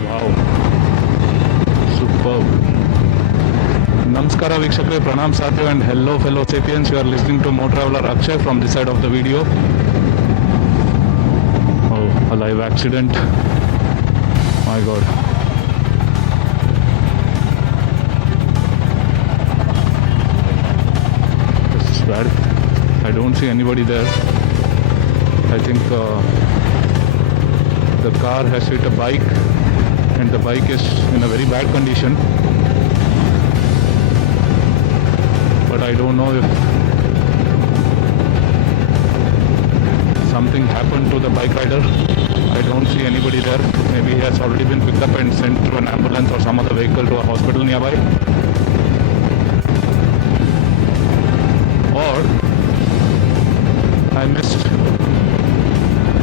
Wow, superb. Namaskara Vikshakre, Pranam Satya and hello fellow sapiens. You are listening to Motovlog Akshay from this side of the video. Oh, a live accident. My God. This is bad. I don't see anybody there. I think the car has hit a bike and the bike is in a very bad condition. But I don't know if something happened to the bike rider. I don't see anybody there. Maybe he has already been picked up and sent to an ambulance or some other vehicle to a hospital nearby. Or I missed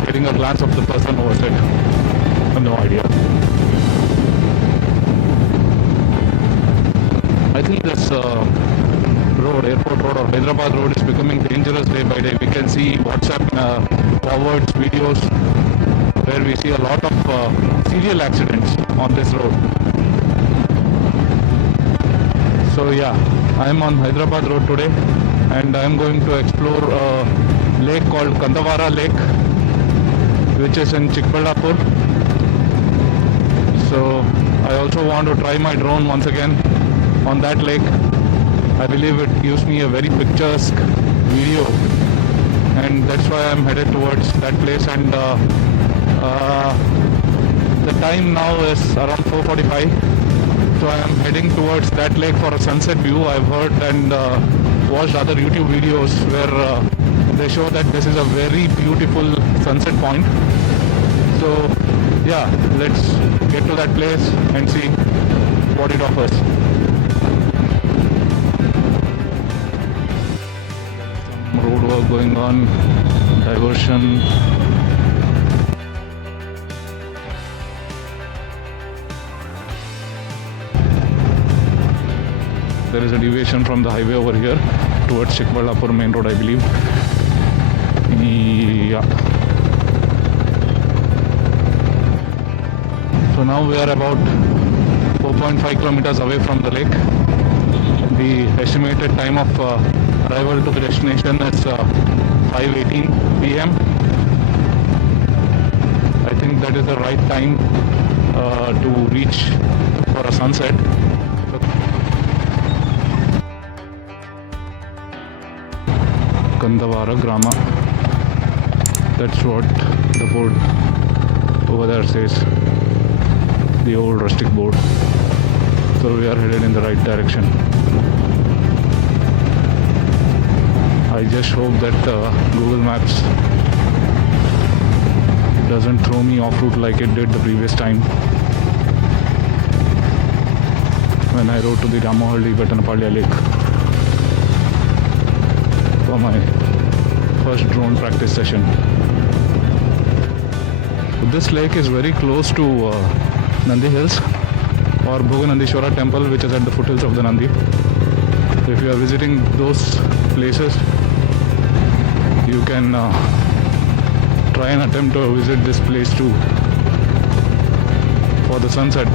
getting a glance of the person who was hit. I have no idea. I think this road, airport road or Hyderabad road is becoming dangerous day by day. We can see WhatsApp forwards videos where we see a lot of serial accidents on this road. So yeah, I am on Hyderabad road today and I am going to explore a lake called Kandavara Lake, which is in Chikkaballapura. So I also want to try my drone once again on that lake. I believe it gives me a very picturesque video and that's why I'm headed towards that place. And the time now is around 4:45, so I am heading towards that lake for a sunset view. I've heard and watched other YouTube videos where they show that this is a very beautiful sunset point. So yeah, let's get to that place and see what it offers. Road work going on, diversion. There is a deviation from the highway over here towards Chikkaballapura main road, I believe. Yeah. So now we are about 4.5 kilometers away from the lake. The estimated time of arrival to the destination is 5:18 p.m. I think that is the right time to reach for a sunset. Kandavara Grama. That's what the board over there says. The old rustic board. So we are headed in the right direction. I just hope that Google Maps doesn't throw me off route like it did the previous time when I rode to the Bhoganandishwara Lake for my first drone practice session. This lake is very close to Nandi Hills or Bhoganandishwara Temple, which is at the foothills of the Nandi. So if you are visiting those places, you can try and attempt to visit this place too for the sunset.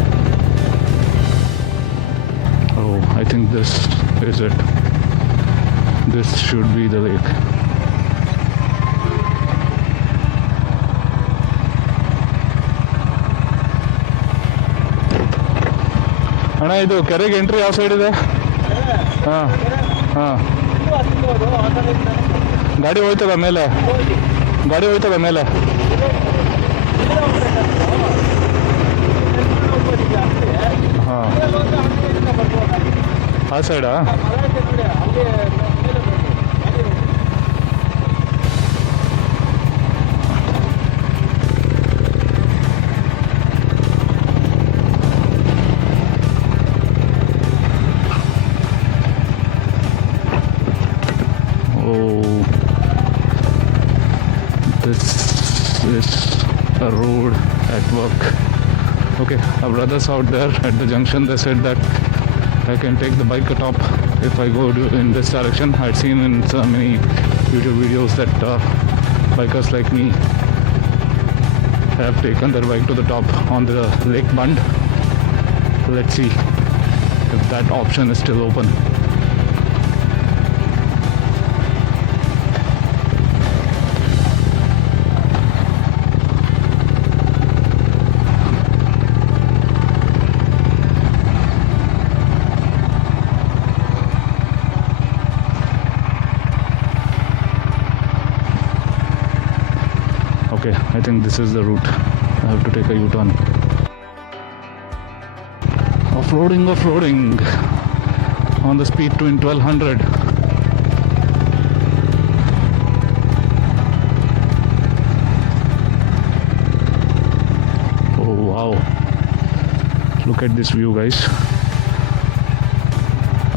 Oh, I think this is it. This should be the lake. ಅಣ್ಣ ಇದು ಕೆರೆಗೆ entry ಯಾವ side ಇದೆ? ಹಾಂ ಹಾಂ, ಗಾಡಿ ಹೋಯ್ತದ ಮೇಲೆ? ಗಾಡಿ ಹೋಯ್ತದ ಮೇಲೆ? ಹಾಂ, ಆ ಸೈಡಾ? This is a road at work. Okay, our brothers out there at the junction, they said that I can take the bike top if I go in this direction. I'd seen in so many YouTube videos that bikers like me have taken their bike to the top on the lake bund. Let's see if that option is still open. Okay, I think this is the route. I have to take a U-turn. Off-roading on the speed twin 1200. Oh wow, look at this view, guys.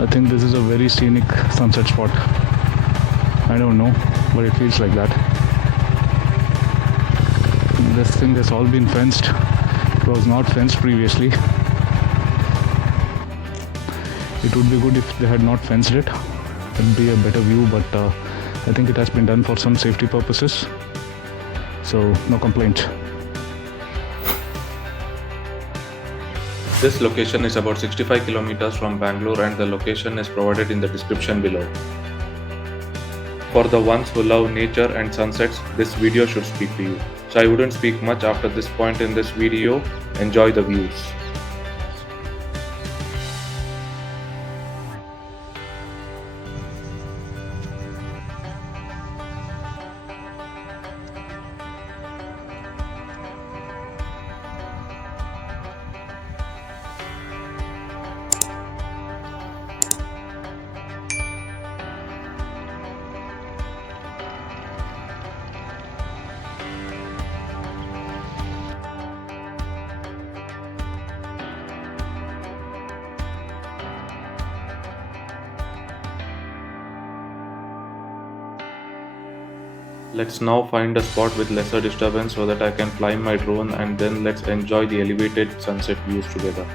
I think this is a very scenic sunset spot. I don't know, but it feels like that. This thing has all been fenced. It was not fenced previously. It would be good if they had not fenced it. It would be a better view, but I think it has been done for some safety purposes. So no complaint. This location is about 65 kilometers from Bangalore, and the location is provided in the description below. For the ones who love nature and sunsets, this video should speak to you. So I wouldn't speak much after this point in this video. Enjoy the views. Let's now find a spot with lesser disturbance so that I can fly my drone, and then let's enjoy the elevated sunset views together.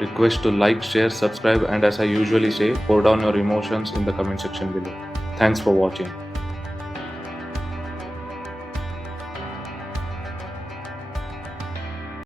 Request to like, share, subscribe, and as I usually say, pour down your emotions in the comment section below. Thanks for watching.